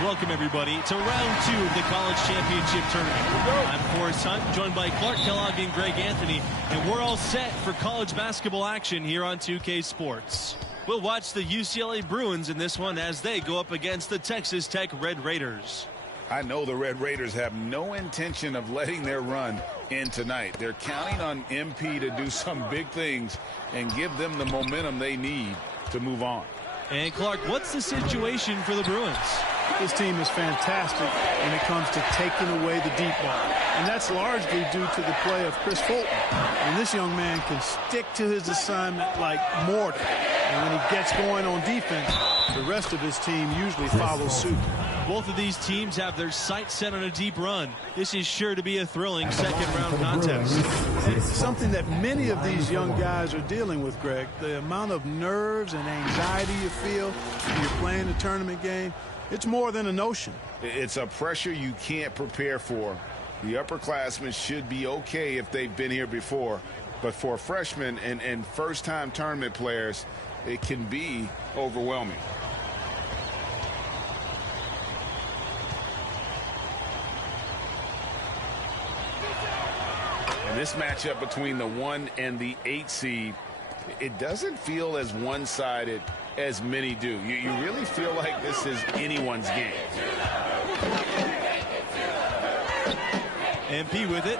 Welcome, everybody, to round 2 of the College Championship Tournament. I'm Forrest Hunt, joined by Clark Kellogg and Greg Anthony, and we're all set for college basketball action here on 2K Sports. We'll watch the UCLA Bruins in this one as they go up against the Texas Tech Red Raiders. I know the Red Raiders have no intention of letting their run in tonight. They're counting on MP to do some big things and give them the momentum they need to move on. And Clark, what's the situation for the Bruins? This team is fantastic when it comes to taking away the deep ball. And that's largely due to the play of Chris Fulton. And this young man can stick to his assignment like mortar. And when he gets going on defense, the rest of his team usually follows suit. Both of these teams have their sights set on a deep run. This is sure to be a thrilling second-round contest. It's something that many of these young guys are dealing with, Greg. The amount of nerves and anxiety you feel when you're playing a tournament game, it's more than a notion. It's a pressure you can't prepare for. The upperclassmen should be okay if they've been here before. But for freshmen and first-time tournament players, it can be overwhelming. And this matchup between the 1 and the 8 seed, it doesn't feel as one-sided as many do. You really feel like this is anyone's game. MP with it.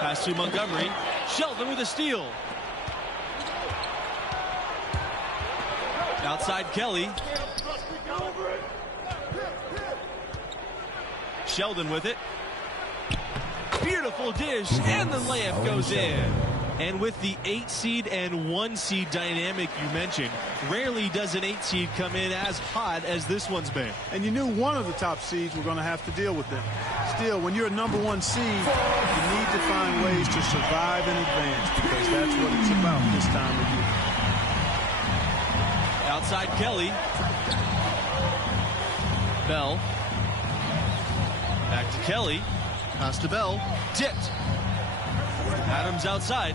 Pass to Montgomery. Sheldon with a steal. Outside Kelly. Sheldon with it. Beautiful dish, and the layup goes in. And with the 8 seed and 1 seed dynamic you mentioned, rarely does an 8 seed come in as hot as this one's been. And you knew one of the top seeds were going to have to deal with them. Still, when you're a #1 seed, you need to find ways to survive and advance, because that's what it's about this time of year. Outside Kelly. Bell. Back to Kelly. Pass to Bell. Tipped. Adams outside.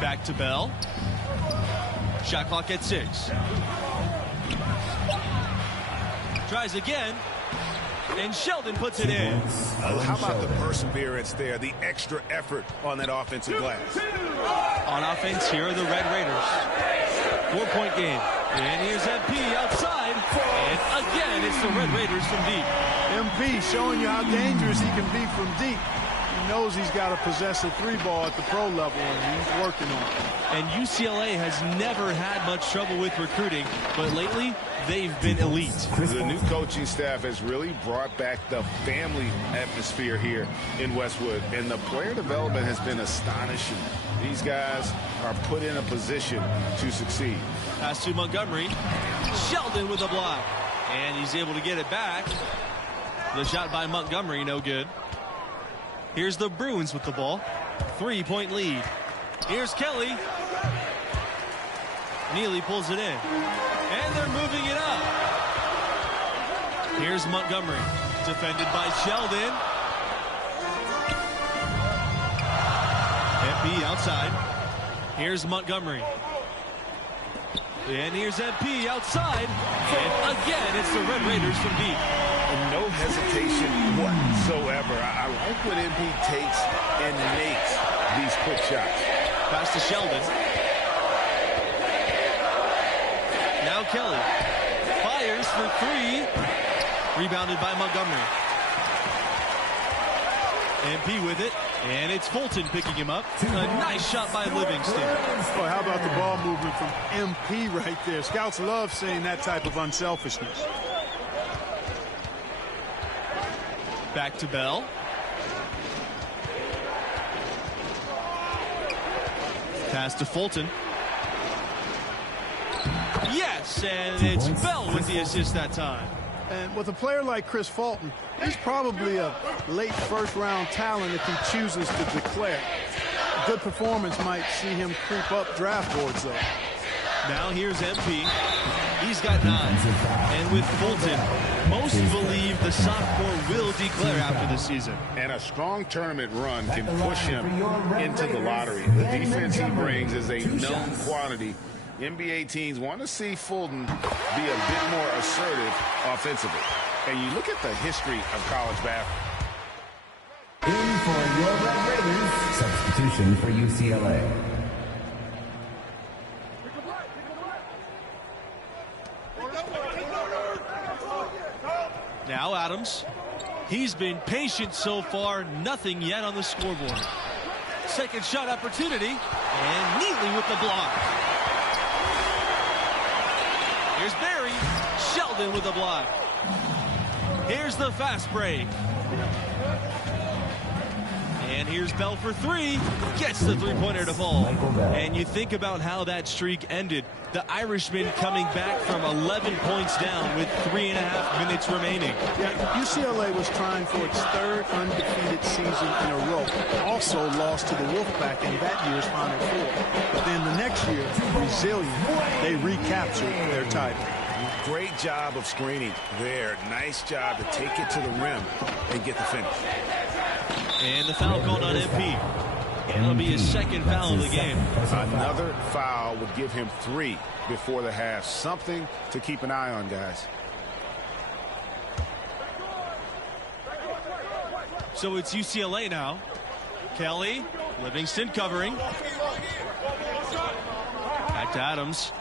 Back to Bell. Shot clock at 6. Tries again. And Sheldon puts it in. How about the perseverance there, the extra effort on that offensive glass? On offense, here are the Red Raiders. 4-point game. And here's MP outside. And again, it's the Red Raiders from deep. MP showing you how dangerous he can be from deep. He knows he's got to possess a 3-ball at the pro level, and he's working on it. And UCLA has never had much trouble with recruiting, but lately they've been elite. The new coaching staff has really brought back the family atmosphere here in Westwood, and the player development has been astonishing. These guys are put in a position to succeed. Pass to Montgomery. Sheldon with a block. And he's able to get it back. The shot by Montgomery, no good. Here's the Bruins with the ball. 3-point lead. Here's Kelly. Neely pulls it in. And they're moving it up. Here's Montgomery. Defended by Sheldon. MP outside. Here's Montgomery. And here's MP outside. And again, it's the Red Raiders from deep. And no hesitation whatsoever. I like when MP takes and makes these quick shots. Pass to Sheldon. Now Kelly. Fires for 3. Rebounded by Montgomery. MP with it. And it's Fulton picking him up. A nice shot by Livingston. Boy, how about the ball movement from MP right there? Scouts love seeing that type of unselfishness. Back to Bell. Pass to Fulton. Yes, and it's Bell with the assist that time. And with a player like Chris Fulton, he's probably a late first-round talent if he chooses to declare. A good performance might see him creep up draft boards, though. Now here's MP. He's got 9. And with Fulton, most believe the sophomore will declare after the season. And a strong tournament run can push him into the lottery. The defense he brings is a known quantity. NBA teams want to see Fulton be a bit more assertive offensively. And you look at the history of college basketball. In for your Red Raiders, substitution for UCLA. Now Adams. He's been patient so far. Nothing yet on the scoreboard. Second shot opportunity. And neatly with the block. Here's Barry. Sheldon with the block. Here's the fast break. And here's Bell for 3. Gets the three-pointer to fall. And you think about how that streak ended. The Irishman coming back from 11 points down with 3.5 minutes remaining. Yeah, UCLA was trying for its 3rd undefeated season in a row. Also lost to the Wolfpack in that year's Final Four. But then the next year, resilient, they recaptured their title. Great job of screening there. Nice job to take it to the rim and get the finish. And the foul called on MP. That'll be his second foul of the game. Another foul would give him 3 before the half. Something to keep an eye on, guys. So it's UCLA now. Kelly, Livingston covering. Back to Adams.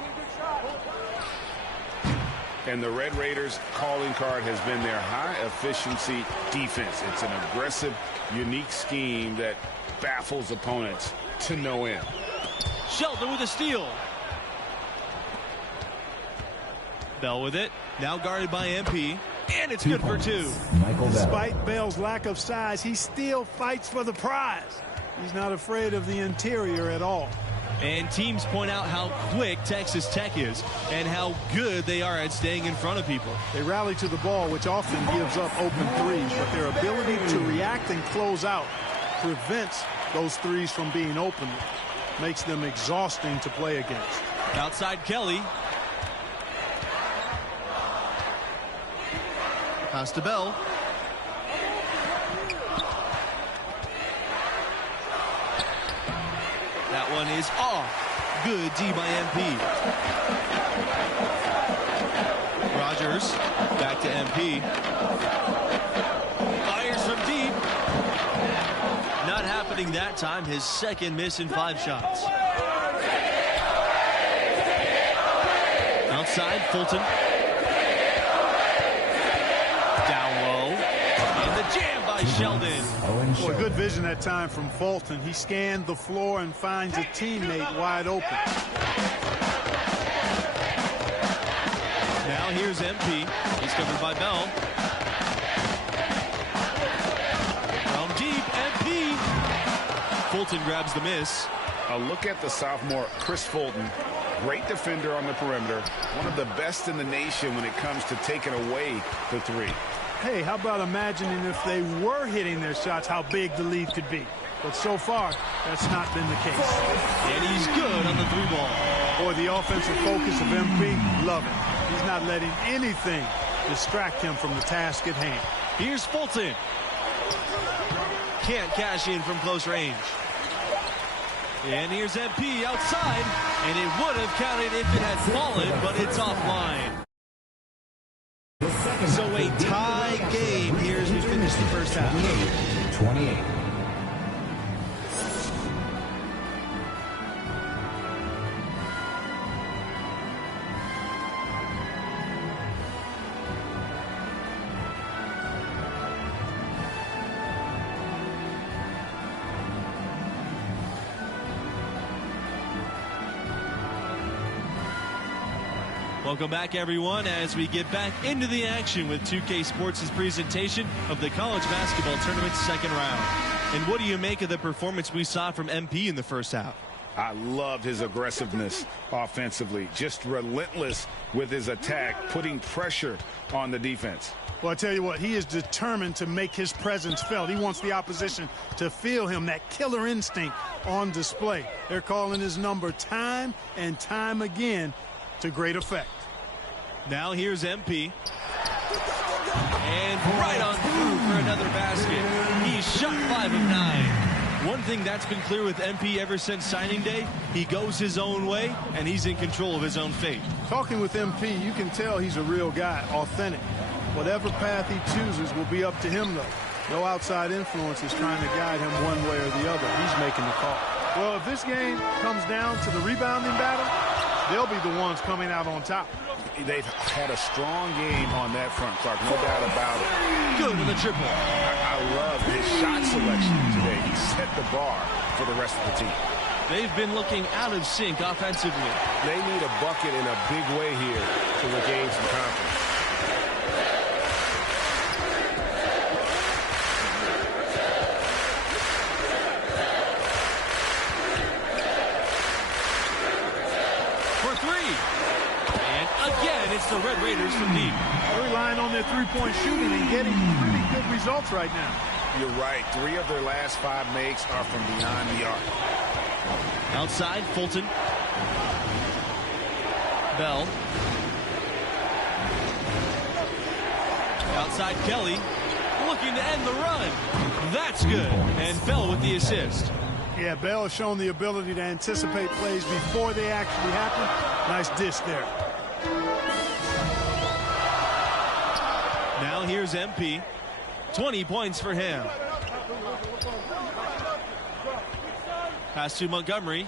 And the Red Raiders calling card has been their high-efficiency defense. It's an aggressive, unique scheme that baffles opponents to no end. Sheldon with a steal. Bell with it. Now guarded by MP. And it's good for 2. Despite Bell's lack of size, he still fights for the prize. He's not afraid of the interior at all. And teams point out how quick Texas Tech is and how good they are at staying in front of people. They rally to the ball, which often gives up open threes, but their ability to react and close out prevents those threes from being open, makes them exhausting to play against. Outside Kelly. Pass to Bell. That one is off. Good D by MP. Rogers back to MP. Fires from deep. Not happening that time. His second miss in 5 shots. Outside, Fulton. Down low. And the jam by Sheldon. Boy, good vision that time from Fulton. He scanned the floor and finds a teammate wide open. Now here's MP. He's covered by Bell. From deep, MP. Fulton grabs the miss. A look at the sophomore, Chris Fulton. Great defender on the perimeter. One of the best in the nation when it comes to taking away the 3. Hey, how about imagining if they were hitting their shots, how big the lead could be. But so far, that's not been the case. And he's good on the 3-ball. Boy, the offensive focus of MP, love it. He's not letting anything distract him from the task at hand. Here's Fulton. Can't cash in from close range. And here's MP outside. And it would have counted if it had fallen, but it's offline. So a tie game here as we finish the first half. 28. Welcome back, everyone, as we get back into the action with 2K Sports' presentation of the college basketball tournament's second round. And what do you make of the performance we saw from MP in the first half? I loved his aggressiveness offensively. Just relentless with his attack, putting pressure on the defense. Well, I tell you what, he is determined to make his presence felt. He wants the opposition to feel him, that killer instinct on display. They're calling his number time and time again to great effect. Now here's MP. And right on through for another basket. He's shot 5 of 9. One thing that's been clear with MP ever since signing day, he goes his own way, and he's in control of his own fate. Talking with MP, you can tell he's a real guy, authentic. Whatever path he chooses will be up to him, though. No outside influence is trying to guide him one way or the other. He's making the call. Well, if this game comes down to the rebounding battle, they'll be the ones coming out on top. They've had a strong game on that front, Clark, no doubt about it. Good with the triple. I love his shot selection today. He set the bar for the rest of the team. They've been looking out of sync offensively. They need a bucket in a big way here to regain some confidence. For 3. And again, it's the Red Raiders from deep. They're relying on their three-point shooting and getting pretty good results right now. You're right. 3 of their last 5 makes are from beyond the arc. Outside, Fulton. Bell. Outside, Kelly. Looking to end the run. That's good. And Bell with the assist. Yeah, Bell has shown the ability to anticipate plays before they actually happen. Nice dish there. Now here's MP. 20 points for him. Pass to Montgomery.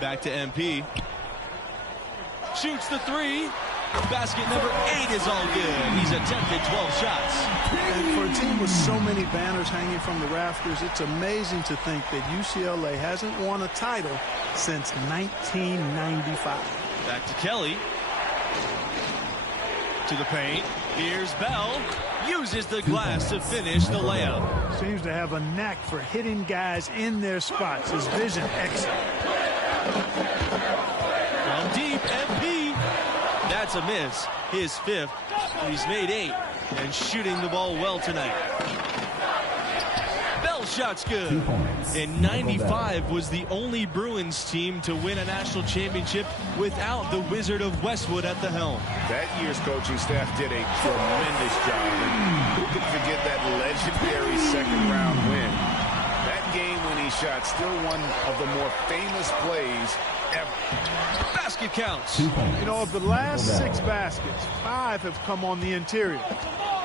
Back to MP. Shoots the 3. Basket number 8 is all good. He's attempted 12 shots. And for a team with so many banners hanging from the rafters, it's amazing to think that UCLA hasn't won a title since 1995. Back to Kelly. To the paint. Here's Bell. Uses the glass to finish the layup. Seems to have a knack for hitting guys in their spots. His vision excellent. From deep, MP. That's a miss. His 5th. He's made 8. And shooting the ball well tonight. Bell shot's good. And 95 was the only Bruins team to win a national championship without the Wizard of Westwood at the helm. That year's coaching staff did a tremendous job. And who could forget that legendary second-round win? That game when he shot, still one of the more famous plays ever. Basket counts. You know, of the last 6 baskets, 5 have come on the interior.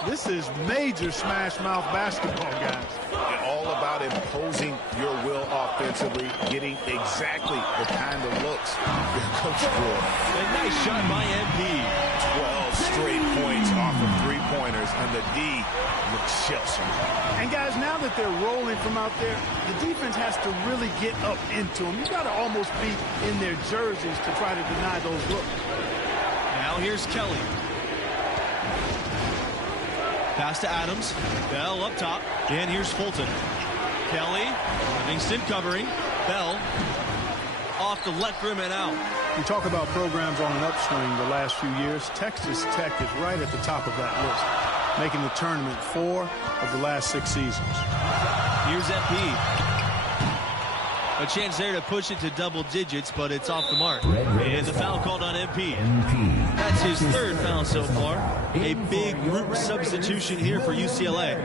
This is major smash-mouth basketball, guys. All about imposing your will offensively, getting exactly the kind of looks your coach for. A nice shot by MP. 12 straight points off of 3-pointers, and the D looks Chelsea. And guys, now that they're rolling from out there, the defense has to really get up into them. You got to almost be in their jerseys to try to deny those looks. Now here's Kelly. Pass to Adams. Bell up top. And here's Fulton. Kelly. Livingston covering. Bell. Off the left rim and out. We talk about programs on an upswing the last few years. Texas Tech is right at the top of that list, making the tournament 4 of the last 6 seasons. Here's MP. A chance there to push it to double digits, but it's off the mark. And the foul called on MP. That's his 3rd foul so far. A big group substitution here for UCLA.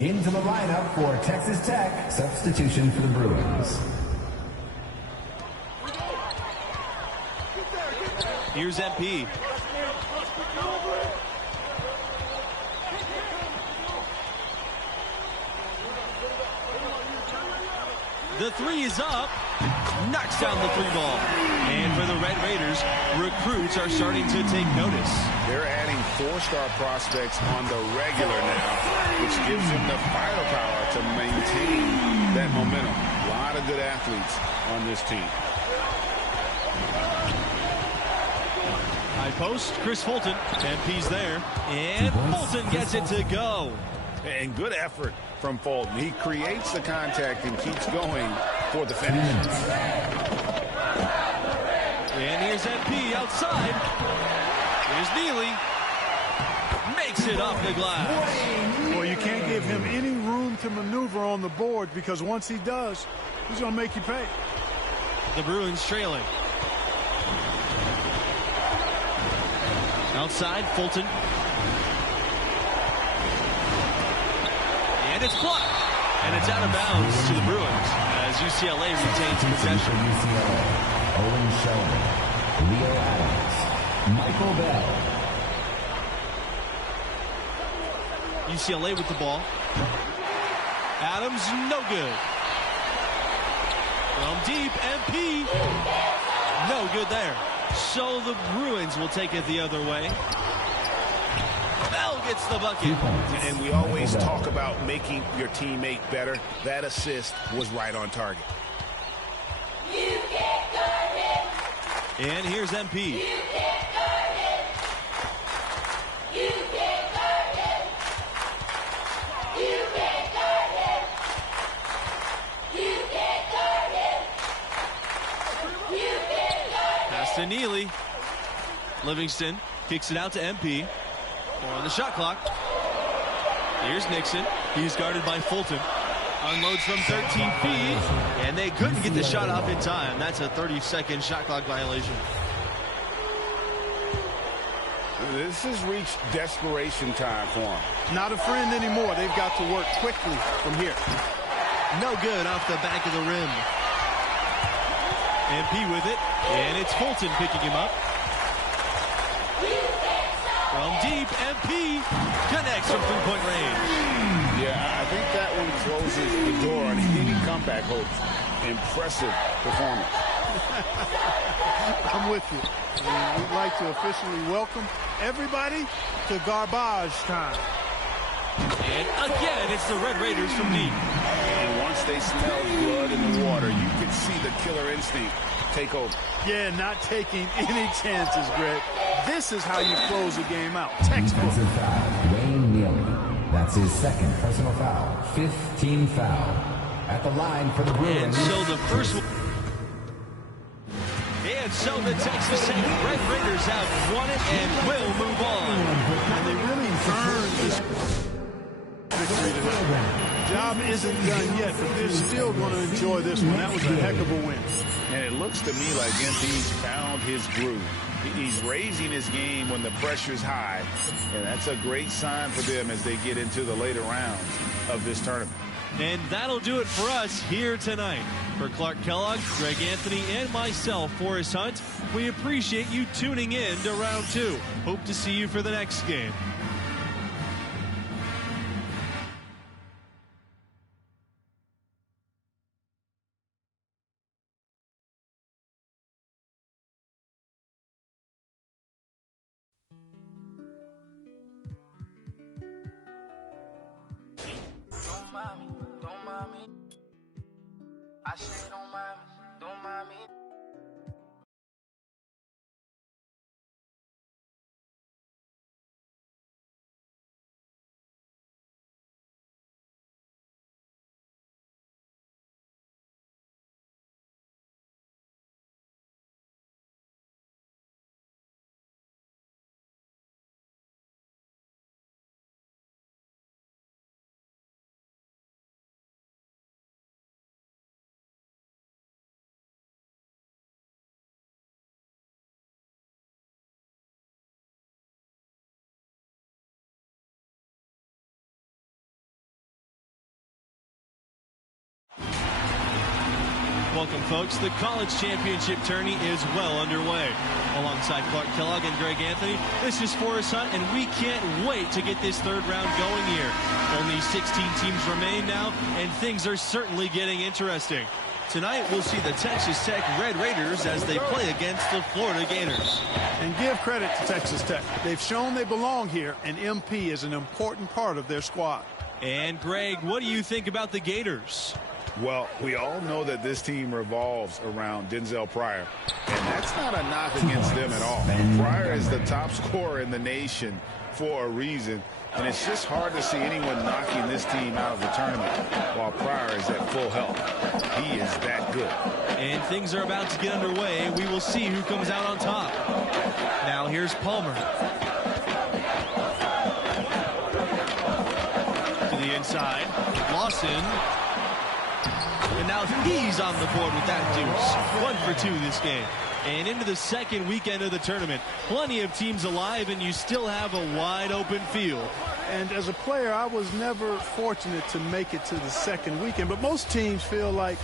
Into the lineup for Texas Tech. Substitution for the Bruins. Here's MP. The 3 is up. Knocks down the 3 ball. And for the Red Raiders, recruits are starting to take notice. They're adding 4-star prospects on the regular now, which gives them the firepower to maintain that momentum. A lot of good athletes on this team. High post, Chris Fulton. MP's there. And Fulton gets it to go. And good effort from Fulton. He creates the contact and keeps going for the finish. And here's MP outside. Here's Neely. Makes it off the glass. Well, you can't give him any room to maneuver on the board, because once he does, he's going to make you pay. The Bruins trailing. Outside, Fulton. And it's blocked. And it's out of bounds to the Bruins as UCLA retains possession. UCLA, Owen Sheldon, Leo Adams, Michael Bell. UCLA with the ball. Adams, no good. From deep, MP. No good there. So the Bruins will take it the other way. Bell gets the bucket. And we always talk about making your teammate better. That assist was right on target. And here's MP. Pass to Neely. Livingston kicks it out to MP. On the shot clock. Here's Nixon. He's guarded by Fulton. Unloads from 13 feet. And they couldn't get the shot off in time. That's a 30-second shot clock violation. This has reached desperation time for him. Not a friend anymore. They've got to work quickly from here. No good off the back of the rim. MP with it. And it's Fulton picking him up. From deep, MP connects from three-point range. Yeah, I think that one closes the door on any comeback hopes. Impressive performance. I'm with you. And we'd like to officially welcome everybody to garbage time. And again, it's the Red Raiders from deep. And once they smell blood in the water, you can see the killer instinct take over. Yeah, not taking any chances, Greg. This is how you close a game out. Textbook. Defensive foul, Wayne Neely. That's his second personal foul. 15 foul. At the line for the Bruins. And so the first one. And so the Texas Tech Red Raiders have won it and will move on. And they really earned this victory tonight. Job isn't done yet, but they're still going to enjoy this one. That was a heck of a win. And it looks to me like MP's found his groove. He's raising his game when the pressure is high, and that's a great sign for them as they get into the later rounds of this tournament. And that'll do it for us here tonight. For Clark Kellogg, Greg Anthony, and myself, Forrest Hunt, we appreciate you tuning in to round 2. Hope to see you for the next game. Don't mind me. I say don't mind me. Welcome, folks. The college championship tourney is well underway. Alongside Clark Kellogg and Greg Anthony, this is Forrest Hunt, and we can't wait to get this third round going here. Only 16 teams remain now, and things are certainly getting interesting. Tonight, we'll see the Texas Tech Red Raiders as they play against the Florida Gators. And give credit to Texas Tech. They've shown they belong here, and MP is an important part of their squad. And, Greg, what do you think about the Gators? Well, we all know that this team revolves around Denzel Pryor, and that's not a knock against them at all. Pryor is the top scorer in the nation for a reason, and it's just hard to see anyone knocking this team out of the tournament while Pryor is at full health. He is that good. And things are about to get underway. We will see who comes out on top. Now here's Palmer. To the inside. Lawson. And now he's on the board with that deuce. 1 for 2 this game. And into the second weekend of the tournament. Plenty of teams alive, and you still have a wide open field. And as a player, I was never fortunate to make it to the second weekend. But most teams feel like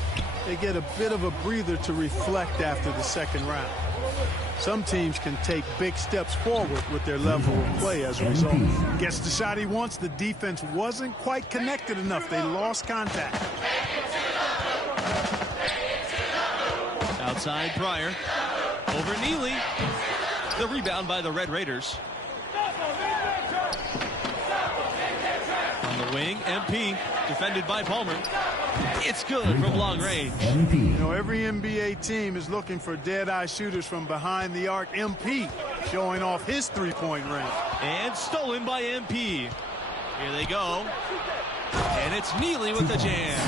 they get a bit of a breather to reflect after the second round. Some teams can take big steps forward with their level of play as a result. Gets the shot he wants. The defense wasn't quite connected enough. They lost contact. Outside Pryor. Over Neely. The rebound by the Red Raiders. On the wing, MP. Defended by Palmer. It's good from long range. You know, every NBA team is looking for dead-eye shooters from behind the arc. MP showing off his three-point range. And stolen by MP. Here they go. And it's Neely with the jam.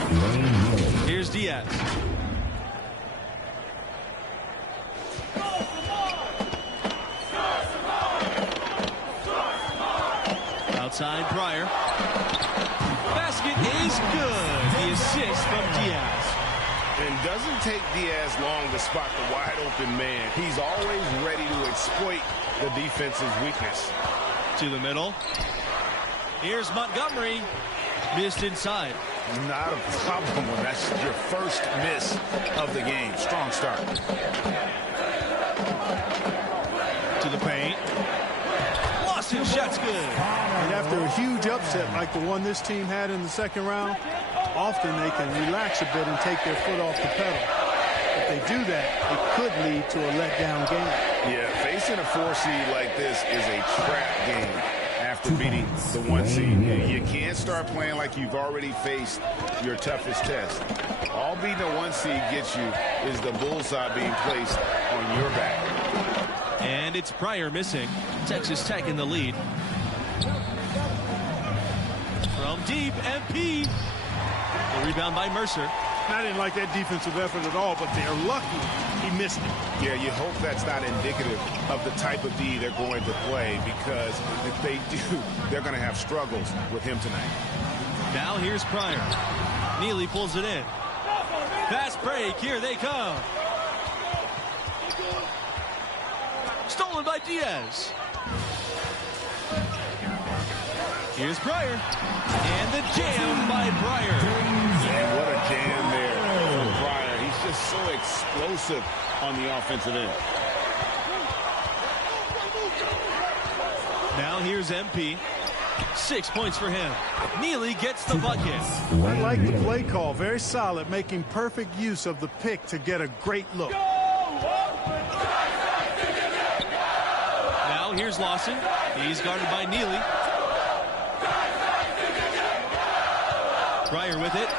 Here's Diaz. Outside Pryor. Basket is good. The assist from Diaz. And doesn't take Diaz long to spot the wide open man. He's always ready to exploit the defense's weakness. To the middle. Here's Montgomery. Missed inside. Not a problem when that's your first miss of the game. Strong start. To the paint. Lawson shot's good. And after a huge upset like the one this team had in the second round, often they can relax a bit and take their foot off the pedal. If they do that, it could lead to a letdown game. Yeah, facing a 4 seed like this is a trap game after beating the 1 seed. You can't start playing like you've already faced your toughest test. All beating a 1 seed gets you is the bullseye being placed on your back. And it's Pryor missing. Texas Tech in the lead. From deep, MP. The rebound by Mercer. I didn't like that defensive effort at all, but they're lucky he missed it. Yeah, you hope that's not indicative of the type of D they're going to play, because if they do, they're going to have struggles with him tonight. Now here's Pryor. Neely pulls it in. Fast break. Here they come. Stolen by Diaz. Here's Pryor. And the jam by Pryor. And what a jam there from Pryor. He's just so explosive on the offensive end. Now here's MP. 6 points for him. Neely gets the bucket. I like the play call. Very solid, making perfect use of the pick to get a great look. Now here's Lawson. He's guarded by Neely. Pryor with it.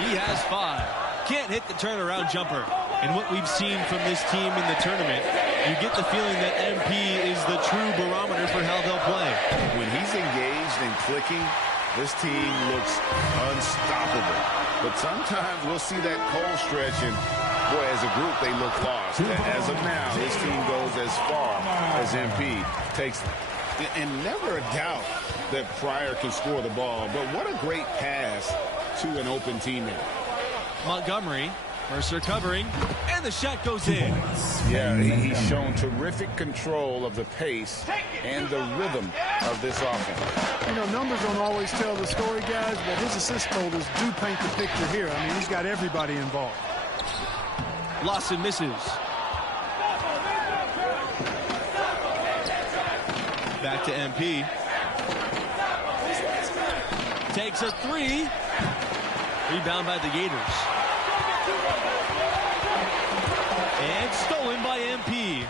He has 5. Can't hit the turnaround jumper. And what we've seen from this team in the tournament, you get the feeling that MP is the true barometer for how they'll play. When he's engaged and clicking, this team looks unstoppable. But sometimes we'll see that cold stretch, and boy, as a group, they look lost. As of now, this team goes as far as MP takes them. And never a doubt that Pryor can score the ball, but what a great pass to an open teammate. Montgomery, Mercer covering, and the shot goes in. Yeah, he's shown terrific control of the pace and the rhythm of this offense. You know, numbers don't always tell the story, guys, but his assist totals do paint the picture here. I mean, he's got everybody involved. Lawson misses. Back to MP. Takes a 3. Rebound by the Gators. And stolen by MP.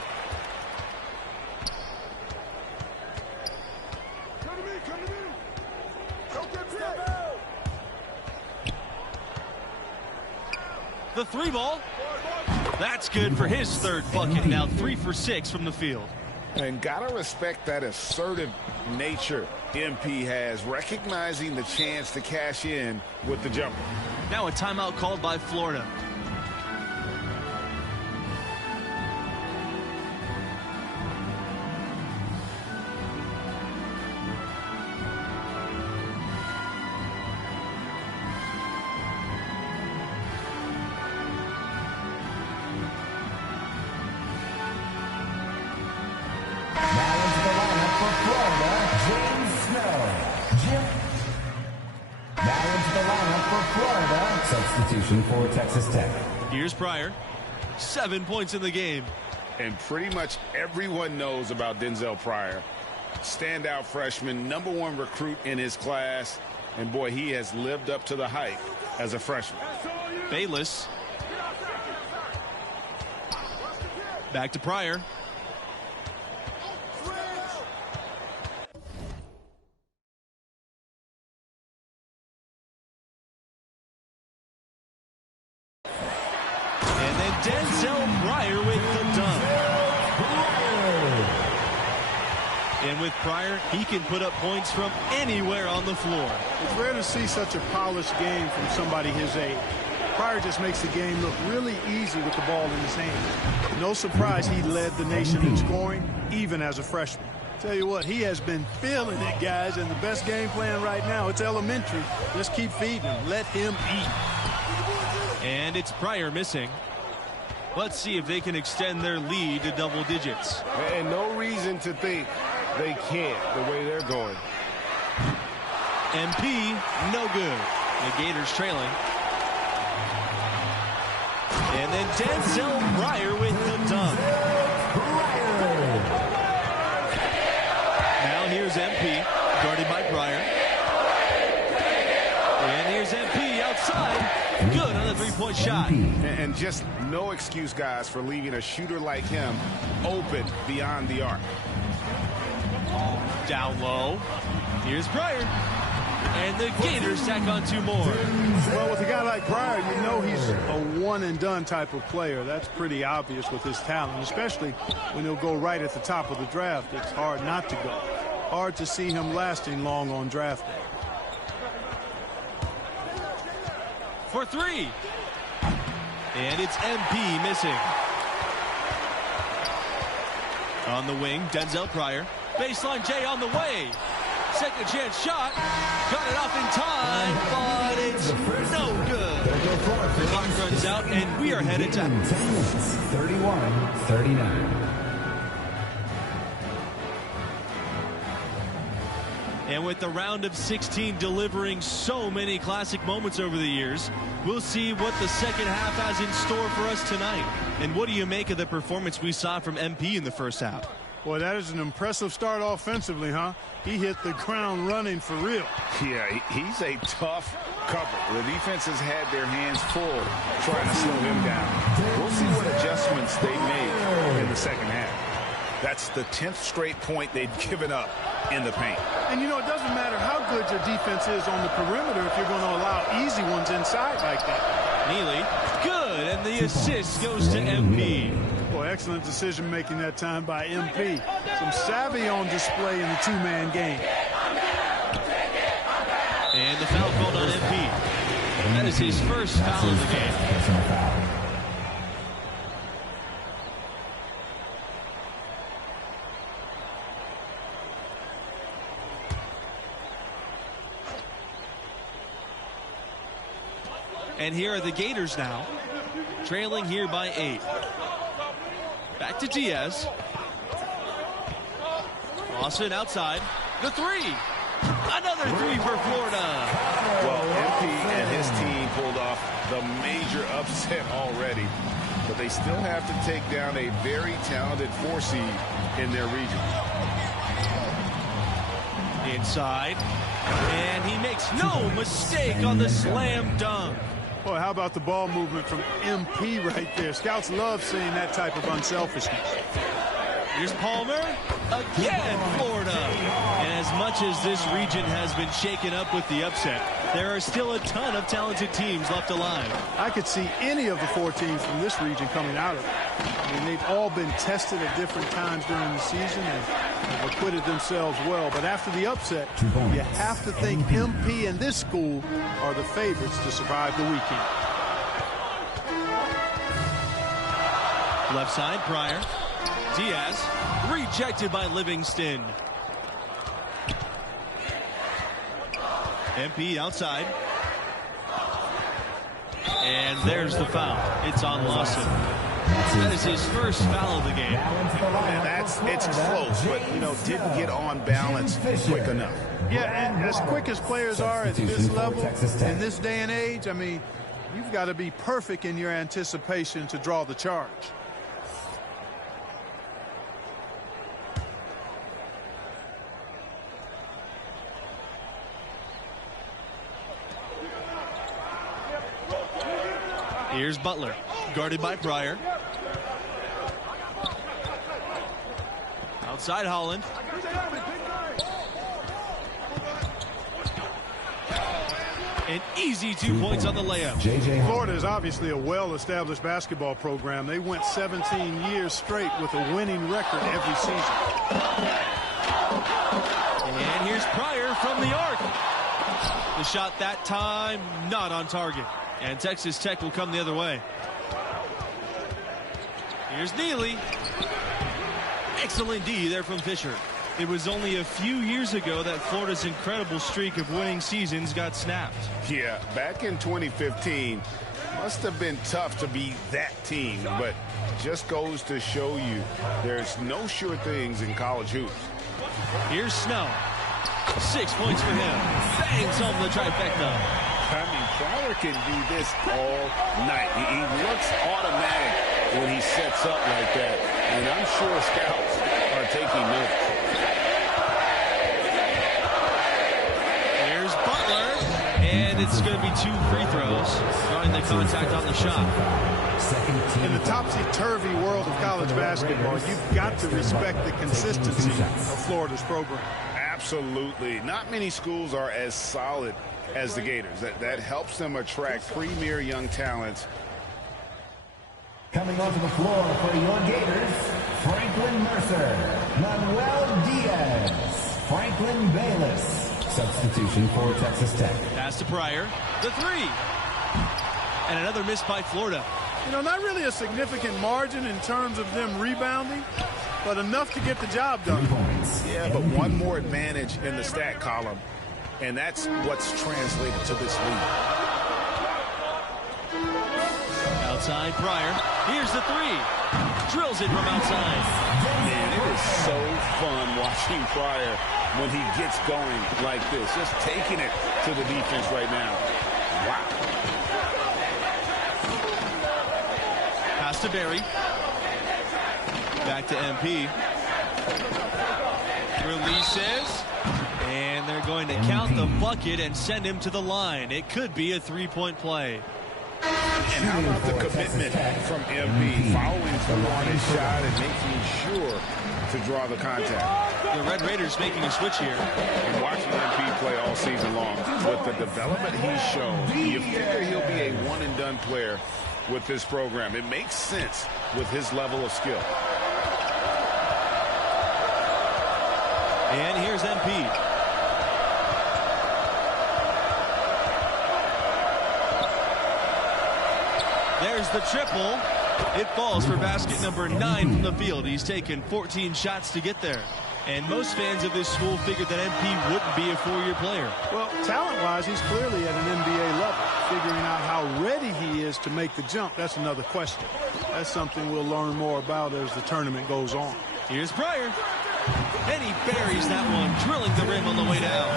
The 3 ball. That's good for his 3rd bucket. Now 3 for 6 from the field. And gotta respect that assertive nature MP has, recognizing the chance to cash in with the jumper. Now a timeout called by Florida. Florida. Substitution for Texas Tech. Here's Pryor. 7 points in the game. And pretty much everyone knows about Denzel Pryor. Standout freshman, #1 recruit in his class. And, boy, he has lived up to the hype as a freshman. Bayless. Back to Pryor. And then Denzel Pryor with the dunk. And with Pryor, he can put up points from anywhere on the floor. It's rare to see such a polished game from somebody his age. Pryor just makes the game look really easy with the ball in his hands. No surprise he led the nation in scoring, even as a freshman. Tell you what, he has been feeling it, guys, and the best game plan right now, it's elementary. Just keep feeding him. Let him eat. And it's Pryor missing. Let's see if they can extend their lead to double digits. And no reason to think they can't the way they're going. MP, no good. The Gators trailing. And then Denzel Pryor with the dunk. Now here's MP, guarded by Pryor. And here's MP outside. Good on the three-point shot. And just no excuse, guys, for leaving a shooter like him open beyond the arc. Down low. Here's Pryor. And the Gators tack on 2 more. Well, with a guy like Pryor, you know he's a one-and-done type of player. That's pretty obvious with his talent, especially when he'll go right at the top of the draft. It's hard not to go. Hard to see him lasting long on draft day. For 3. And it's MP missing. On the wing, Denzel Pryor. Baseline J on the way. Second chance shot. Got it off in time, but it's no good. The clock runs out, and we are headed to 10 minutes, 31-39. And with the round of 16 delivering so many classic moments over the years, we'll see what the second half has in store for us tonight. And what do you make of the performance we saw from MP in the first half? Boy, that is an impressive start offensively, huh? He hit the ground running for real. Yeah, he's a tough cover. The defense has had their hands full trying to slow him down. We'll see what adjustments they make in the second half. That's the 10th straight point they've given up in the paint. And, you know, it doesn't matter how good your defense is on the perimeter if you're going to allow easy ones inside like that. Neely, good, and the assist goes to MP. Boy, excellent decision-making that time by MP. Some savvy on display in the two-man game. And the foul called on MP. That is his first foul of the game. And here are the Gators now, trailing here by 8. Back to Diaz. Lawson outside. The 3. Another 3 for Florida. Well, MP and his team pulled off the major upset already, but they still have to take down a very talented 4 seed in their region. Inside. And he makes no mistake on the slam dunk. Boy, how about the ball movement from MP right there? Scouts love seeing that type of unselfishness. Here's Palmer. Again, Florida. And as much as this region has been shaken up with the upset, there are still a ton of talented teams left alive. I could see any of the 4 teams from this region coming out of it. I mean, they've all been tested at different times during the season and have acquitted themselves well. But after the upset, you have to think MP and this school are the favorites to survive the weekend. Left side, Pryor. Diaz, rejected by Livingston. MP outside. And there's the foul. It's on Lawson. That is his first foul of the game. And it's close, but, didn't get on balance quick enough. Yeah, and as quick as players are at this level, in this day and age, I mean, you've got to be perfect in your anticipation to draw the charge. Here's Butler, guarded by Pryor. Outside Holland. An easy 2 points on the layup. Florida is obviously a well-established basketball program. They went 17 years straight with a winning record every season. And here's Pryor from the arc. The shot that time not on target. And Texas Tech will come the other way. Here's Neely. Excellent D there from Fisher. It was only a few years ago that Florida's incredible streak of winning seasons got snapped. Yeah, back in 2015, must have been tough to be that team, but just goes to show you there's no sure things in college hoops. Here's Snow. 6 points for him. Bangs home the trifecta. I mean, Pryor can do this all night. He looks automatic when he sets up like that, and I'm sure scouts are taking notes. Here's Butler, and it's going to be 2 free throws, drawing the contact on the shot. In the topsy-turvy world of college basketball, you've got to respect the consistency of Florida's program. Absolutely. Not many schools are as solid as the Gators. That helps them attract premier young talents. Coming onto the floor for your Gators, Franklin Mercer, Manuel Diaz, Franklin Bayless. Substitution for Texas Tech. Pass to Pryor. The 3. And another miss by Florida. Not really a significant margin in terms of them rebounding, but enough to get the job done. Yeah, but one more advantage in the stat column, and that's what's translated to this lead. Outside Pryor. Here's the 3. Drills it from outside. Man, it is so fun watching Pryor when he gets going like this. Just taking it to the defense right now. Wow. Pass to Barry. Back to MP. Releases. And they're going to count the bucket and send him to the line. It could be a 3-point play. And how about the commitment from MP, following through on his shot and making sure to draw the contact. The Red Raiders making a switch here. And watching MP play all season long, with the development he's shown, you figure he'll be a one-and-done player with this program. It makes sense with his level of skill. And here's MP. There's the triple. It falls for basket number 9 from the field. He's taken 14 shots to get there. And most fans of this school figured that MP wouldn't be a 4-year player. Well, talent-wise, he's clearly at an NBA level. Figuring out how ready he is to make the jump, that's another question. That's something we'll learn more about as the tournament goes on. Here's Pryor. And he buries that one, drilling the rim on the way down.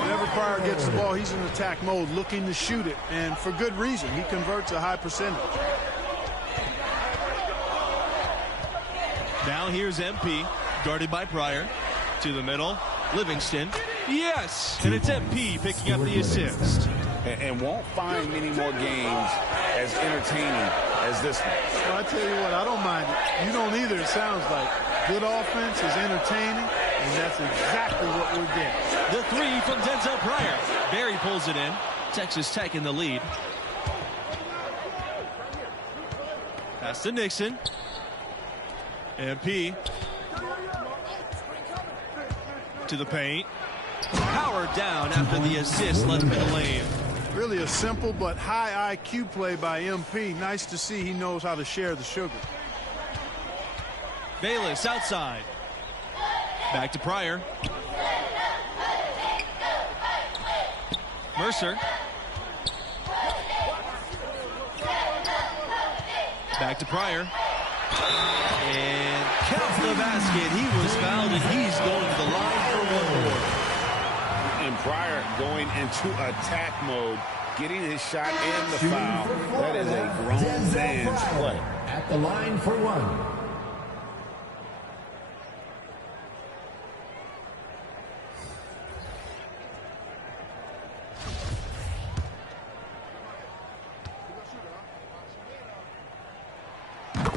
Whenever Pryor gets the ball, he's in attack mode, looking to shoot it. And for good reason. He converts a high percentage. Now here's MP, guarded by Pryor. To the middle, Livingston. Yes! And it's MP picking up the assist. And won't find many more games as entertaining as this one. Well, I tell you what, I don't mind it. You don't either, it sounds like. Good offense is entertaining, and that's exactly what we're getting. The 3 from Denzel Pryor. Barry pulls it in. Texas Tech in the lead. Pass to Nixon. MP. To the paint. Powered down after the assist led him in the lane. Really a simple but high IQ play by MP. Nice to see he knows how to share the sugar. Bayless outside. Back to Pryor. Mercer. Back to Pryor. And count the basket. He was fouled, and he's going to the line for one more. And Pryor going into attack mode, getting his shot and the foul. That is a grown man's play. At the line for one.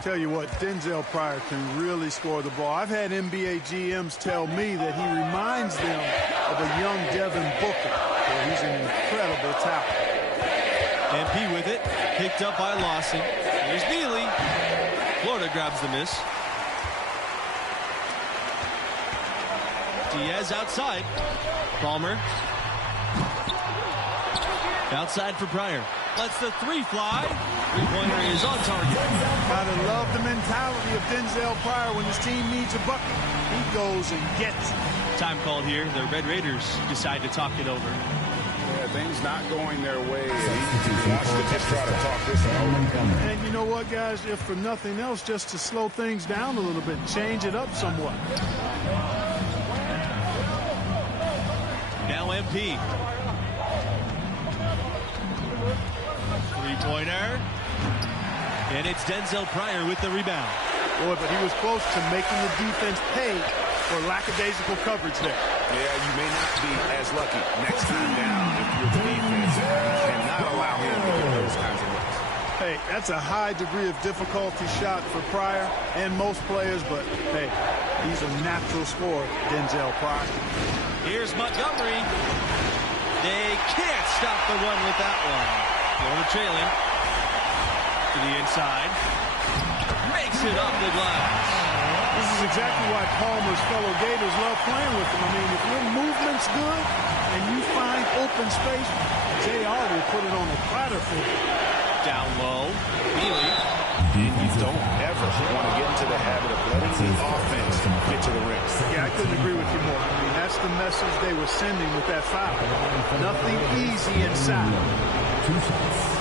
Tell you what, Denzel Pryor can really score the ball. I've had NBA GMs tell me that he reminds them of a young Devin Booker. Well, he's an incredible talent. MP with it, picked up by Lawson. Here's Neely. Florida grabs the miss. Diaz outside. Palmer. Outside for Pryor. Lets the three fly. Three-pointer is on target. Gotta love the mentality of Denzel Pryor. When his team needs a bucket, he goes and gets it. Time called here. The Red Raiders decide to talk it over. Yeah, things not going their way. He wants to just try to talk this over. And you know what, guys? If for nothing else, just to slow things down a little bit, change it up somewhat. Now MP. Three-pointer. And it's Denzel Pryor with the rebound. Boy, but he was close to making the defense pay for lackadaisical coverage there. Yeah, you may not be as lucky next time down if you're the defense. You cannot allow him to get those kinds of looks. Hey, that's a high degree of difficulty shot for Pryor and most players, but hey, he's a natural scorer, Denzel Pryor. Here's Montgomery. They can't stop the run with that one. Florida trailing. To the inside. Makes it off the glass. This is exactly why Palmer's fellow Gators love playing with him. I mean, if your movement's good and you find open space, JR will put it on a platter for you. Down low. Neely. You don't ever want to get into the habit of letting the offense get to the rim. Yeah, I couldn't agree with you more. I mean, that's the message they were sending with that foul. Nothing easy inside. 2 shots.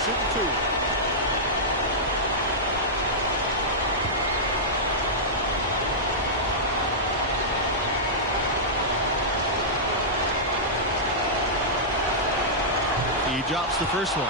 Shoot two. He drops the first one.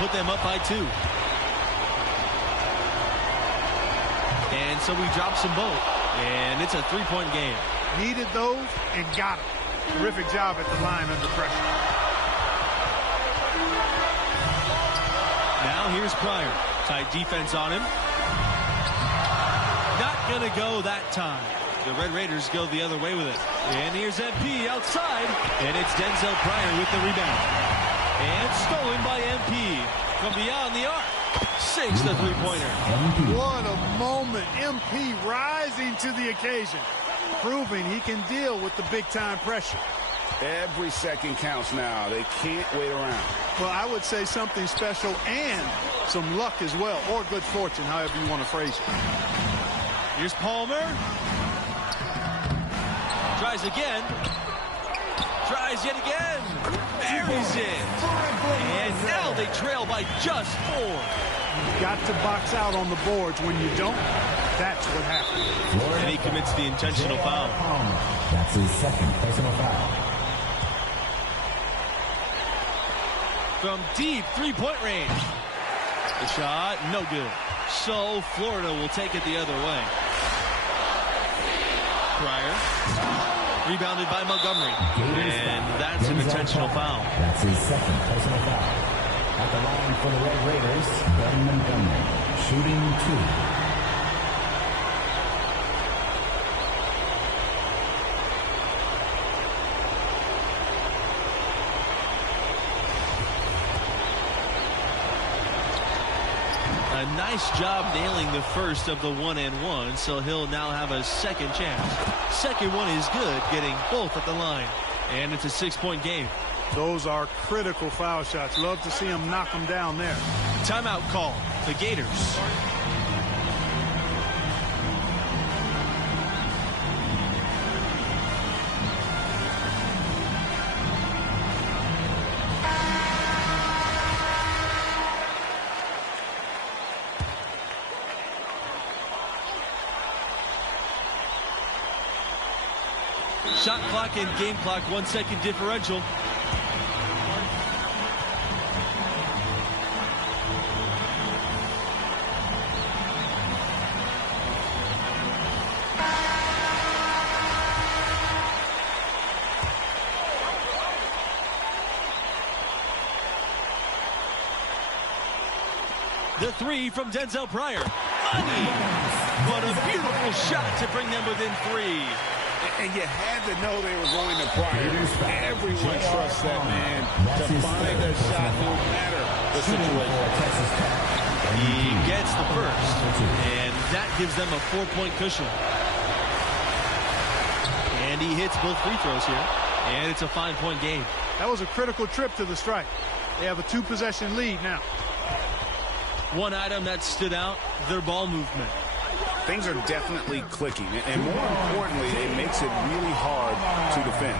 put them up by 2. And so we drops them both. And it's a 3-point game. Needed those and got them. Terrific job at the line under pressure. Now here's Pryor. Tight defense on him. Not going to go that time. The Red Raiders go the other way with it. And here's MP outside. And it's Denzel Pryor with the rebound. And stolen by MP. From beyond the arc. Sinks the three-pointer. What a moment. MP rising to the occasion. Proving he can deal with the big-time pressure. Every second counts now. They can't wait around. Well, I would say something special and some luck as well, or good fortune, however you want to phrase it. Here's Palmer. Tries again. Tries yet again. Buries it. And now they trail by just 4. You've got to box out on the boards. When you don't, that's what happens. And he commits the intentional foul. That's his second personal foul. From deep three-point range. The shot, no good. So Florida will take it the other way. Pryor. Rebounded by Montgomery. And that's an intentional foul. That's his second personal foul. At the line for the Red Raiders, Ben Montgomery, shooting 2. A nice job nailing the first of the 1-and-1, so he'll now have a second chance. Second one is good, getting both at the line. And it's a 6-point game. Those are critical foul shots. Love to see him knock them down there. Timeout call. The Gators. Shot clock and game clock, 1 second differential. The 3 from Denzel Pryor. Money! What a beautiful shot to bring them within 3. And you had to know they were going to Pryor. Everyone trusts that man to find a shot no matter the situation. He gets the first, and that gives them a 4-point cushion. And he hits both free throws here, and it's a 5-point game. That was a critical trip to the strike. They have a 2-possession lead now. One item that stood out, their ball movement. Things are definitely clicking, and more importantly, it makes it really hard to defend.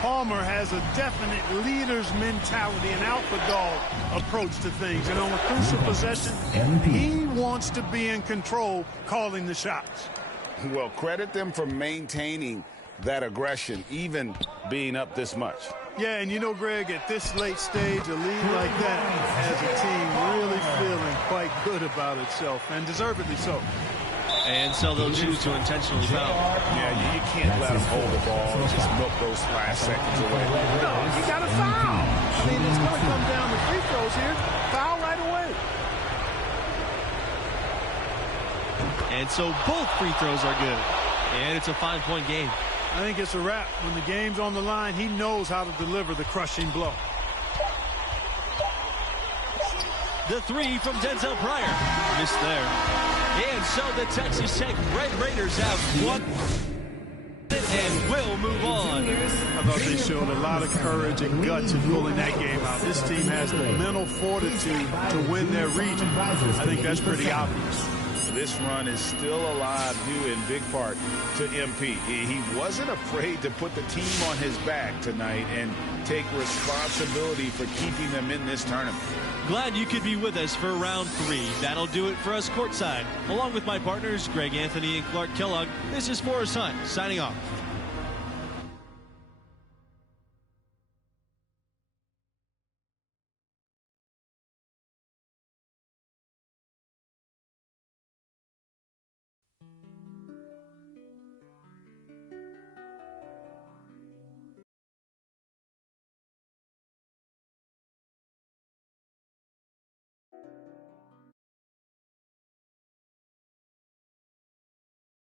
Palmer has a definite leader's mentality, an alpha dog approach to things. And on a crucial possession, he wants to be in control, calling the shots. Well, credit them for maintaining that aggression, even being up this much. Yeah, and you know, Greg, at this late stage, a lead like that has a team really feeling quite good about itself, and deservedly so. And so they'll choose to intentionally foul. Yeah, you can't let them hold the ball and just milk those last seconds away. No, you got to foul. I mean, it's going to come down to free throws here. Foul right away. And so both free throws are good. And it's a 5-point game. I think it's a wrap. When the game's on the line, he knows how to deliver the crushing blow. The 3 from Denzel Pryor. Missed there. And so the Texas Tech Red Raiders have won and will move on. I thought they showed a lot of courage and guts in pulling that game out. This team has the mental fortitude to win their region. I think that's pretty obvious. This run is still alive due in big part to MP. He wasn't afraid to put the team on his back tonight and take responsibility for keeping them in this tournament. Glad you could be with us for round 3. That'll do it for us courtside. Along with my partners, Greg Anthony and Clark Kellogg, this is Forrest Hunt signing off.